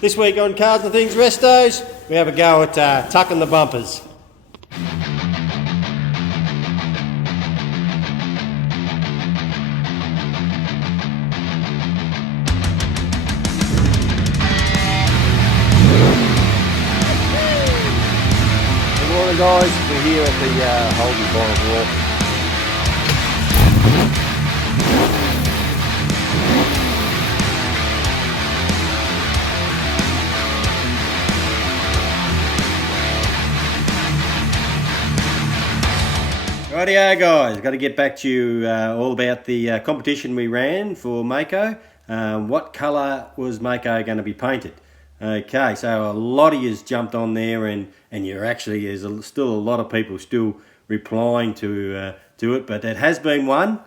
This week on Cars and Things Restos, we have a go at tucking the bumpers. Good morning guys, we're here at the Holden bottom wall. Rightio guys, got to get back to you all about the competition we ran for Mako. What colour was Mako going to be painted? Okay, so a lot of yous jumped on there and you're actually, there's still a lot of people still replying to it, but it has been won.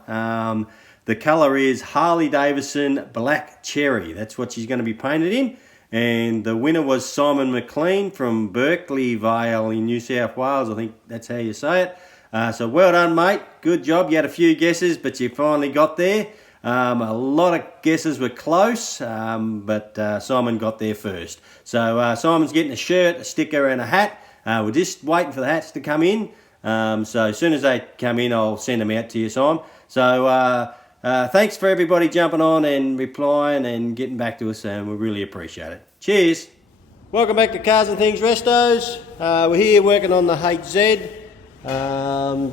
The colour is Harley Davidson Black Cherry. That's what she's going to be painted in. And the winner was Simon McLean from Berkeley Vale in New South Wales. I think that's how you say it. So well done, mate. Good job. You had a few guesses, but you finally got there. A lot of guesses were close, but Simon got there first. So Simon's getting a shirt, a sticker and a hat. We're just waiting for the hats to come in. So as soon as they come in, I'll send them out to you, Simon. So thanks for everybody jumping on and replying and getting back to us, and we really appreciate it. Cheers. Welcome back to Cars and Things Restos. We're here working on the HZ.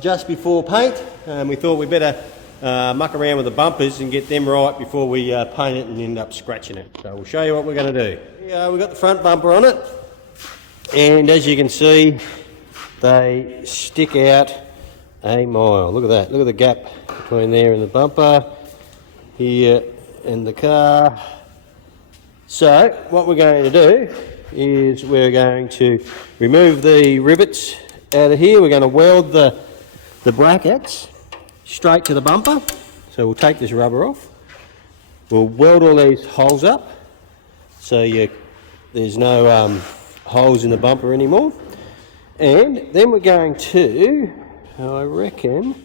Just before paint, we thought we'd better muck around with the bumpers and get them right before we paint it and end up scratching it. So we'll show you what we're going to do. We've got the front bumper on it, and as you can see, they stick out a mile. Look at that, look at the gap between there and the bumper, here and the car. So what we're going to do is we're going to remove the rivets out of here. We're going to weld the brackets straight to the bumper. So we'll take this rubber off. We'll weld all these holes up so there's no holes in the bumper anymore. And then we're going to, I reckon,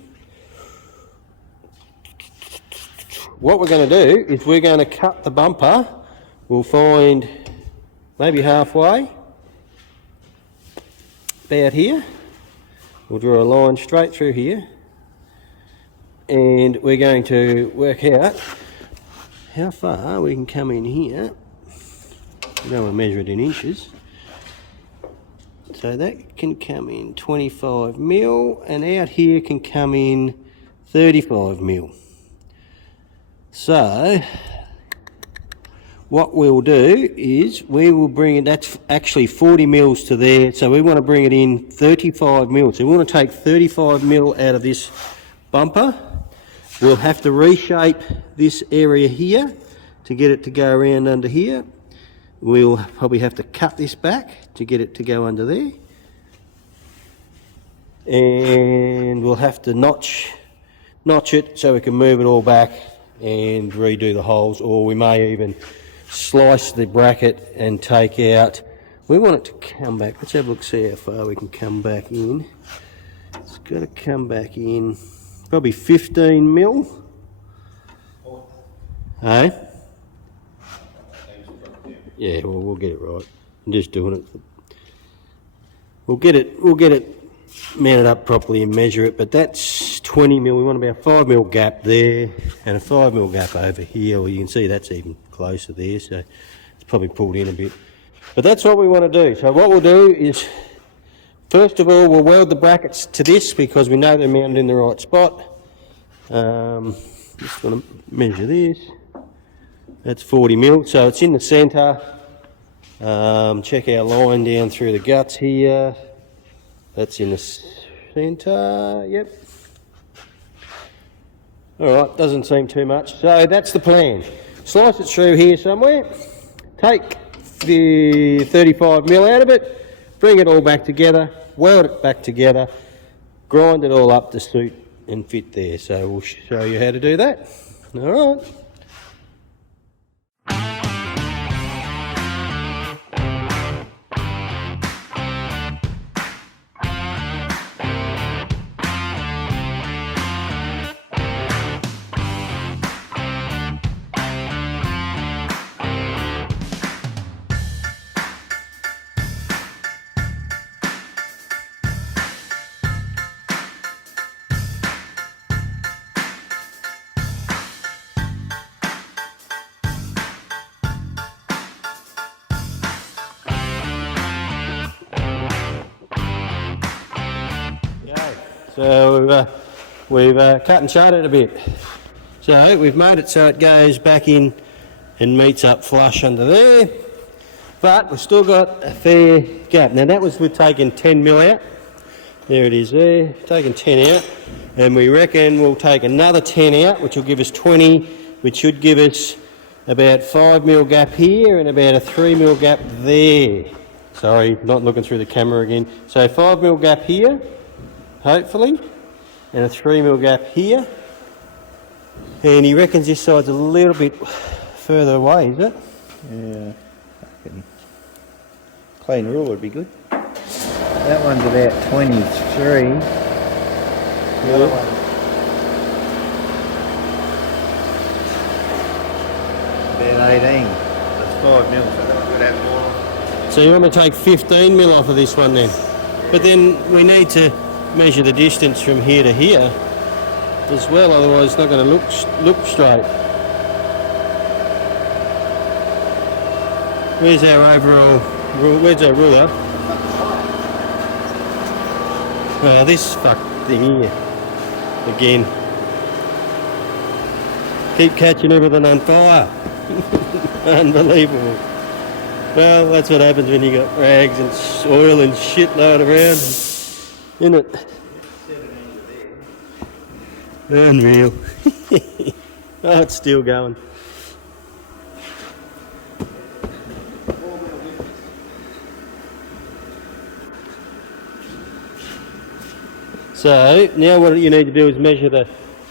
what we're going to do is we're going to cut the bumper. We'll find maybe halfway, about here. We'll draw a line straight through here, and we're going to work out how far we can come in here. We don't want to measure it in inches. So that can come in 25 mil, and out here can come in 35 mil. So what we'll do is we will bring it, that's actually 40 mils to there, so we want to bring it in 35 mil. So we want to take 35 mil out of this bumper. We'll have to reshape this area here to get it to go around under here. We'll probably have to cut this back to get it to go under there. And we'll have to notch it so we can move it all back and redo the holes, or we may even slice the bracket and take out. We want it to come back. Let's have a look, see how far we can come back in. It's got to come back in probably 15 mil. Hey? Yeah, well, we'll get it right. I'm just doing it. We'll get it mounted up properly and measure it, but that's 20 mil. We want about 5 mil gap there and a 5 mil gap over here. Well, you can see that's even closer there, so it's probably pulled in a bit. But that's what we want to do. So what we'll do is, first of all, we'll weld the brackets to this because we know they're mounted in the right spot. Just want to measure this. That's 40 mil, so it's in the centre. Check our line down through the guts here. That's in the centre, yep. Alright, doesn't seem too much. So that's the plan. Slice it through here somewhere, take the 35 mil out of it, bring it all back together, weld it back together, grind it all up to suit and fit there. So we'll show you how to do that. Alright. So we've cut and shut it a bit. So we've made it so it goes back in and meets up flush under there. But we've still got a fair gap. Now that was with taking 10 mil out. There it is there, taking 10 out. And we reckon we'll take another 10 out, which will give us 20, which should give us about 5 mil gap here and about a 3 mil gap there. Sorry, not looking through the camera again. So 5 mil gap here, hopefully, and a 3 mil gap here. And he reckons this side's a little bit further away, is it? Yeah, clean rule would be good. That one's about 23. The other one about 18. That's 5 mil, so that one would have more. So you want me to take 15 mil off of this one then? But then we need to measure the distance from here to here as well, otherwise it's not going to look straight. Where's our overall rule? Where's our ruler? Well, this fuck thing here again. Keep catching everything on fire. Unbelievable. Well, that's what happens when you got rags and oil and shit lying around, isn't it? Unreal. Oh, it's still going. So now what you need to do is measure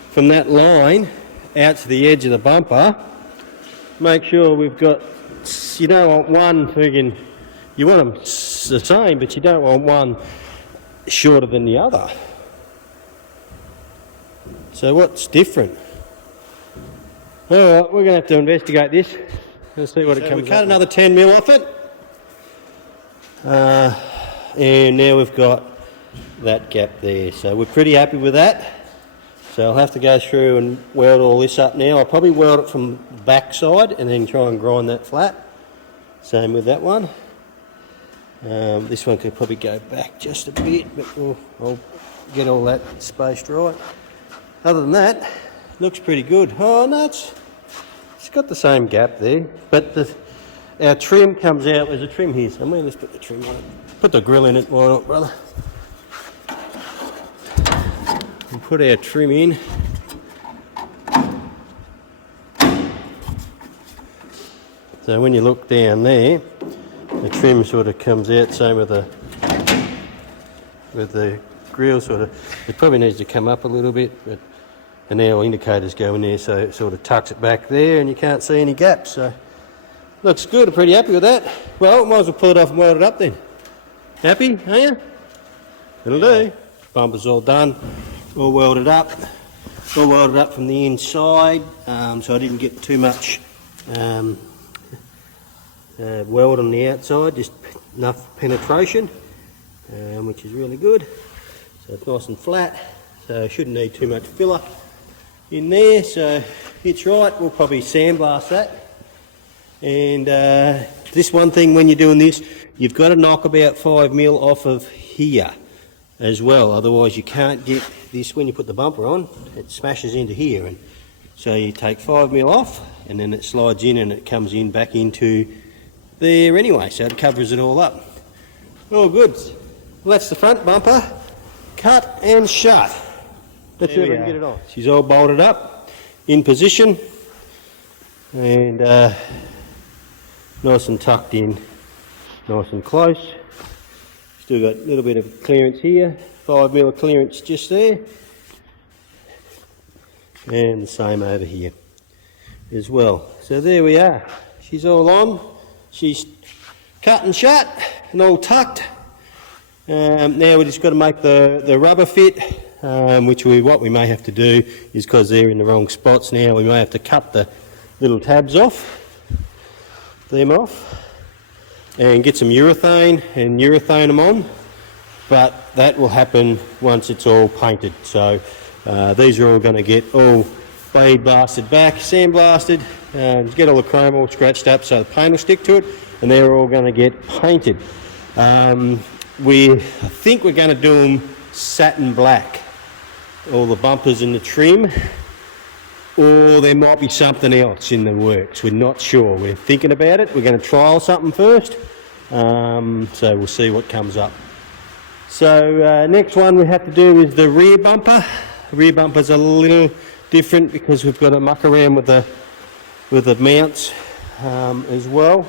from that line out to the edge of the bumper. Make sure we've got, you don't want one friggin', you want them the same, but you don't want one shorter than the other. So what's different? Alright, we're going to have to investigate this. Let's see what it comes up with. We cut another 10 mil off it. And now we've got that gap there. So we're pretty happy with that. So I'll have to go through and weld all this up now. I'll probably weld it from the back side and then try and grind that flat. Same with that one. This one could probably go back just a bit, but I'll get all that spaced right. Other than that, looks pretty good. Oh no, it's got the same gap there, but our trim comes out. There's a trim here somewhere. Let's put the trim on it. Put the grill in it, why not, brother? And put our trim in. So when you look down there, the trim sort of comes out. Same with the grill, sort of. It probably needs to come up a little bit, but. And our indicators go in there, so it sort of tucks it back there and you can't see any gaps. So looks good, I'm pretty happy with that. Well, might as well pull it off and weld it up then. Happy, are you? It'll do. Bumper's all done, all welded up. All welded up from the inside, so I didn't get too much weld on the outside, just enough penetration, which is really good. So it's nice and flat, so shouldn't need too much filler in there. So it's right, we'll probably sandblast that. And this one thing, when you're doing this, you've got to knock about 5 mil off of here as well, otherwise you can't get this. When you put the bumper on, it smashes into here, and so you take 5 mil off and then it slides in and it comes in back into there anyway, so it covers it all up. All good. Well, that's the front bumper cut and shut. Let's see if we can get it on. She's all bolted up in position and nice and tucked in, nice and close. Still got a little bit of clearance here, 5 mil of clearance just there, and the same over here as well. So there we are. She's all on. She's cut and shut and all tucked. Now we just got to make the rubber fit, which what we may have to do is, because they're in the wrong spots now, we may have to cut the little tabs off, them off, and get some urethane and urethane them on, but that will happen once it's all painted. So these are all going to get all blade blasted back, sandblasted, get all the chrome all scratched up so the paint will stick to it, and they're all going to get painted. I think we're going to do them satin black, all the bumpers and the trim, or there might be something else in the works. We're not sure. We're thinking about it. We're going to trial something first, so we'll see what comes up. So next one we have to do is the rear bumper. The rear bumper's a little different because we've got to muck around with the mounts as well,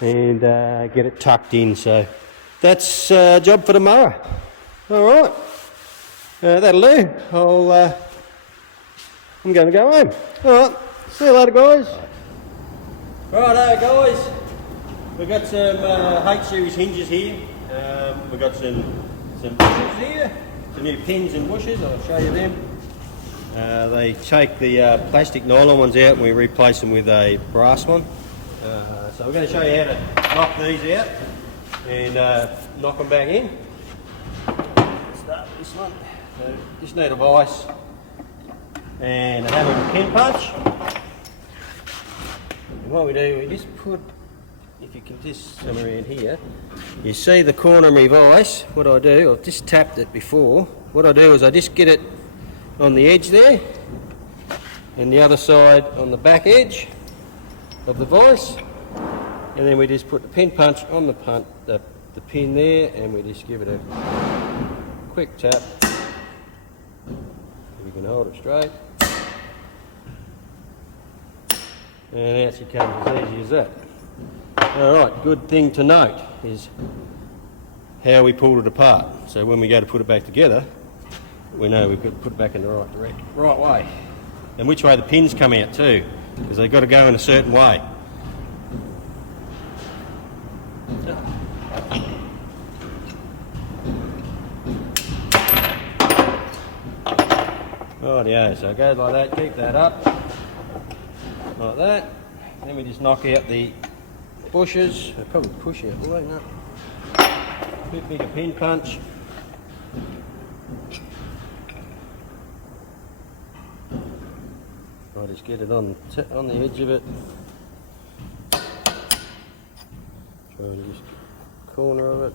and get it tucked in. So that's a job for tomorrow. All right, that'll do. I'm going to go home. All right, see you later, guys. Righto, guys. We've got some HSeries hinges here. We've got some bushes here, some new pins and bushes. I'll show you them. They take the plastic nylon ones out and we replace them with a brass one. So we're going to show you how to knock these out and knock them back in. Start with this one. So just need a vise and a hammer and pin punch. And what we do, we just put, if you can just come around here, you see the corner of my vise. What I do, I've just tapped it before. What I do is I just get it on the edge there, and the other side on the back edge of the vise, and then we just put the pin punch on the pin there, and we just give it a quick tap. You can hold it straight, and out she comes as easy as that. Alright, good thing to note is how we pulled it apart, so when we go to put it back together we know we've got to put it back in the right way, and which way the pins come out too, because they've got to go in a certain way. Rightio, so it goes like that, keep that up, like that, then we just knock out the bushes. I'll probably push out the way, no. Bit bigger pin punch. I'll just get it on the edge of it. Try and just corner of it.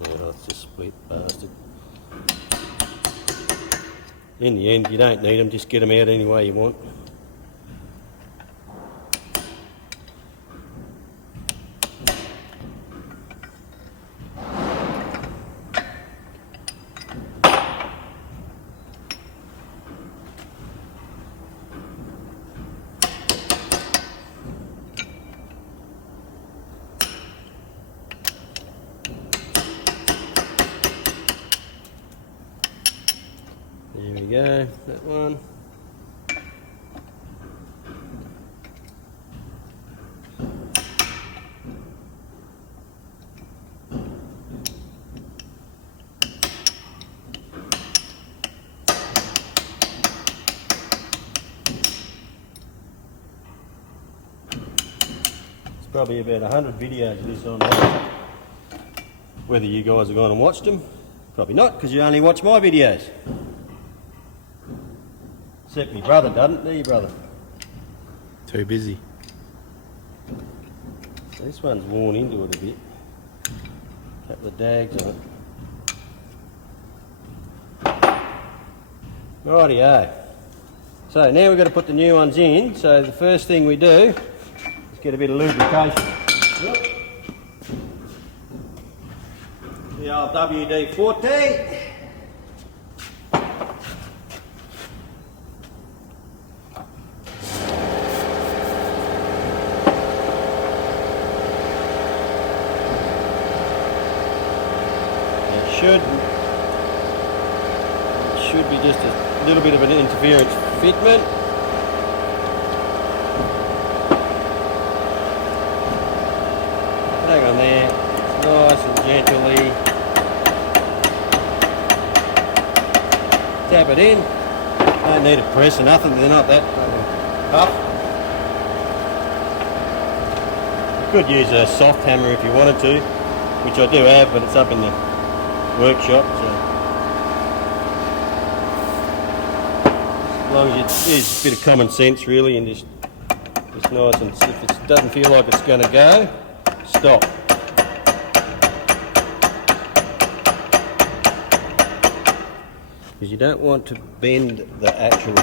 Yeah, it's just split, bastard. In the end, you don't need them, just get them out any way you want. There we go, that one. There's probably about 100 videos of this online. Whether you guys have gone and watched them, probably not, because you only watch my videos. Except my brother doesn't, do you, brother? Too busy. So this one's worn into it a bit. Couple of dags on it. Rightio. So now we've got to put the new ones in. So the first thing we do is get a bit of lubrication. The old WD-40. Should be just a little bit of an interference fitment. Hang on there, it's nice and gently tap it in. Don't need a press or nothing, they're not that tough. You could use a soft hammer if you wanted to, which I do have, but it's up in the workshop. So as long as you use a bit of common sense really, and just nice, and if it doesn't feel like it's going to go, stop. because you don't want to bend the actual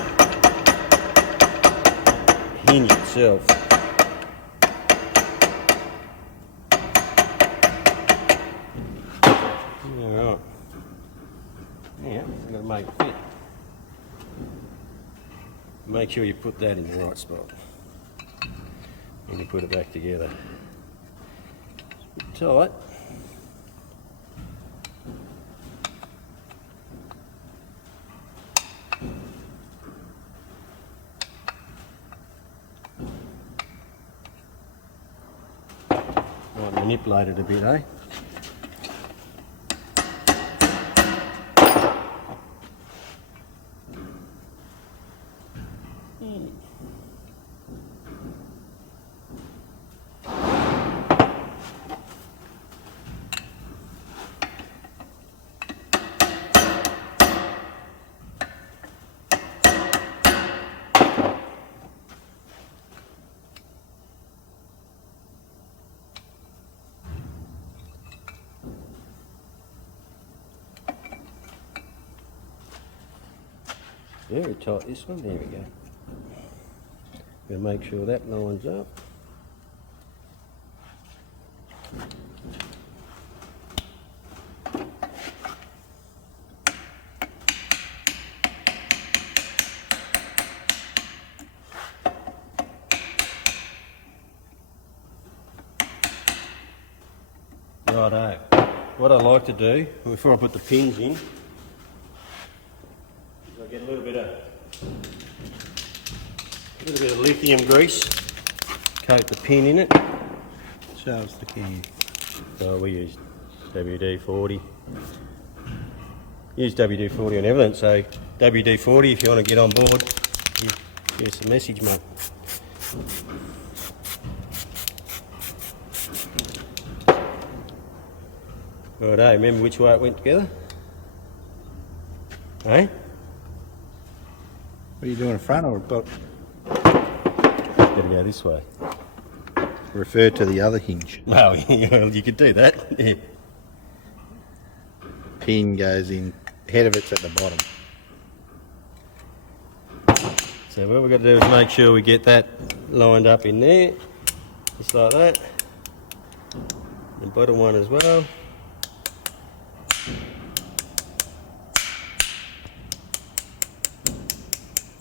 hinge itself. Alright. Yeah, we've got to make it fit. Make sure you put that in the right spot when you put it back together. It's tight. Might manipulate it a bit, eh? Very tight, this one. There we go. Gonna make sure that lines up. Righto. What I like to do before I put the pins in, I get a little bit of lithium grease, coat the pin in it. Show us the can. So we use WD-40. Use WD-40 on everything, so WD-40 if you want to get on board, give us a message, mate. Righto, remember which way it went together? Eh? What are you doing, front or back? Gotta go this way. Refer to the other hinge. Well, you could do that. Yeah. Pin goes in, head of it's at the bottom. So what we've got to do is make sure we get that lined up in there, just like that. The bottom one as well.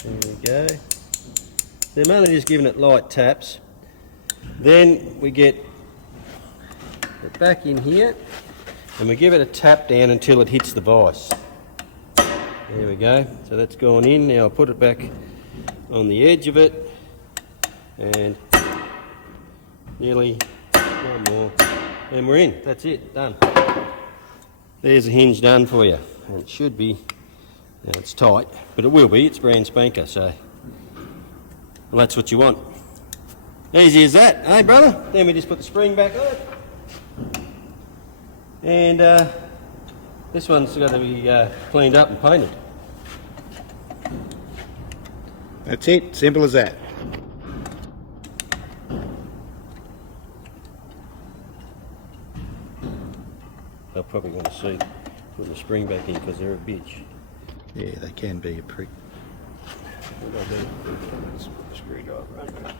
There we go. So I'm only just giving it light taps. Then we get it back in here and we give it a tap down until it hits the vise. There we go. So that's gone in. Now I'll put it back on the edge of it and nearly one more. And we're in. That's it. Done. There's a hinge done for you. And it should be. Now it's tight, but it will be. It's brand spanker, so well, that's what you want. Easy as that, eh, brother? Then we just put the spring back on. And this one's got to be cleaned up and painted. That's it, simple as that. They'll probably want to see putting the spring back in because they're a bitch. Yeah, they can be a prick. What do I do? Let's put the screwdriver under.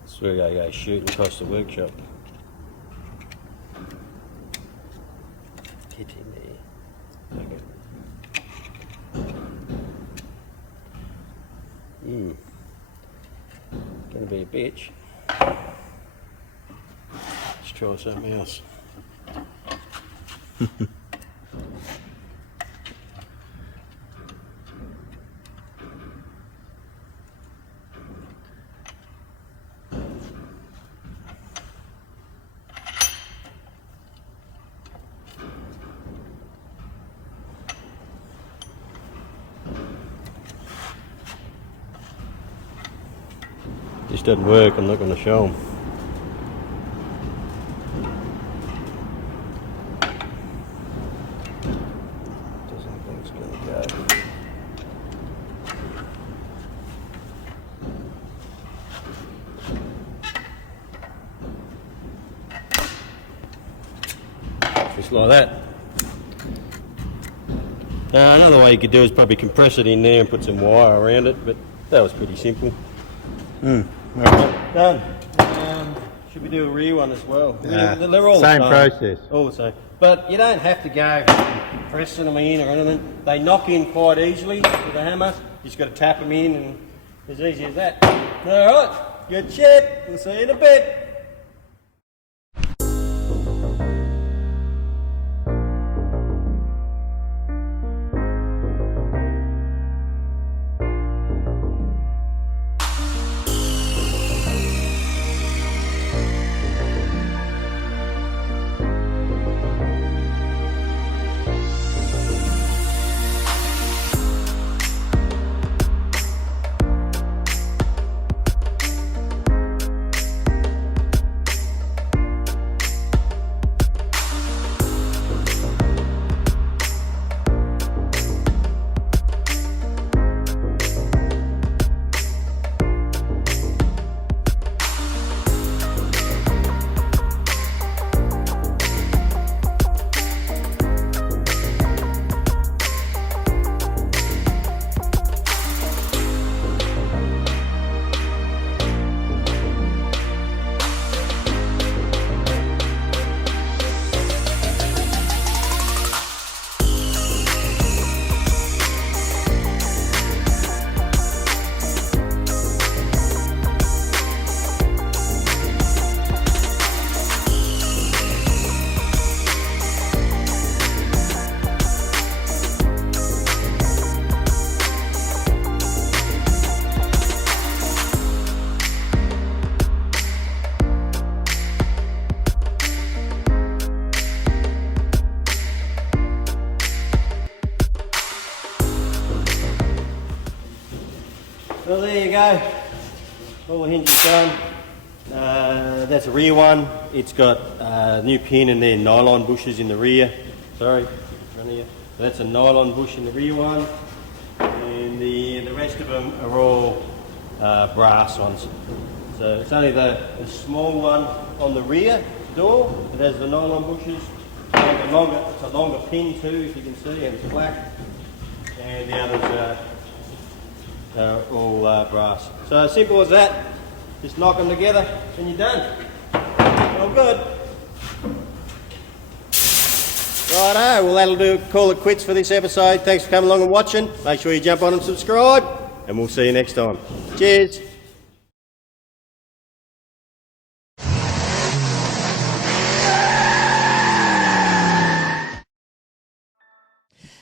That's where I go shooting across the workshop. Get in there. Okay. Gonna be a bitch. Let's try something else. This doesn't work, I'm not going to show them. just like that. Another way you could do is probably compress it in there and put some wire around it, but that was pretty simple. Alright. Done. Should we do a rear one as well? They're all Same the same process. All the same. But you don't have to go pressing them in or anything. They knock in quite easily with a hammer. You just got to tap them in, and as easy as that. Alright, good shit. We'll see you in a bit. Well, there you go. All the hinges done. That's a rear one. It's got a new pin and then nylon bushes in the rear. Sorry, front of you. So that's a nylon bush in the rear one. And the rest of them are all brass ones. So it's only the small one on the rear door that has the nylon bushes. And it's a longer pin too, if you can see, and it's black. And the others are all brass. So simple as that. Just knock them together and you're done. All good. Righto, well that'll do. Call it quits for this episode. Thanks for coming along and watching. Make sure you jump on and subscribe, and we'll see you next time. Cheers.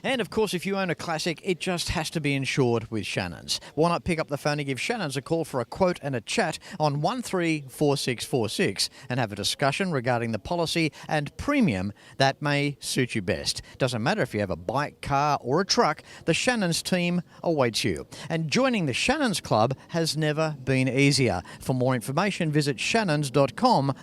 And of course, if you own a classic, it just has to be insured with Shannon's. Why not pick up the phone and give Shannon's a call for a quote and a chat on 134646 and have a discussion regarding the policy and premium that may suit you best. Doesn't matter if you have a bike, car or a truck, the Shannon's team awaits you. And joining the Shannon's Club has never been easier. For more information, visit shannons.com.au.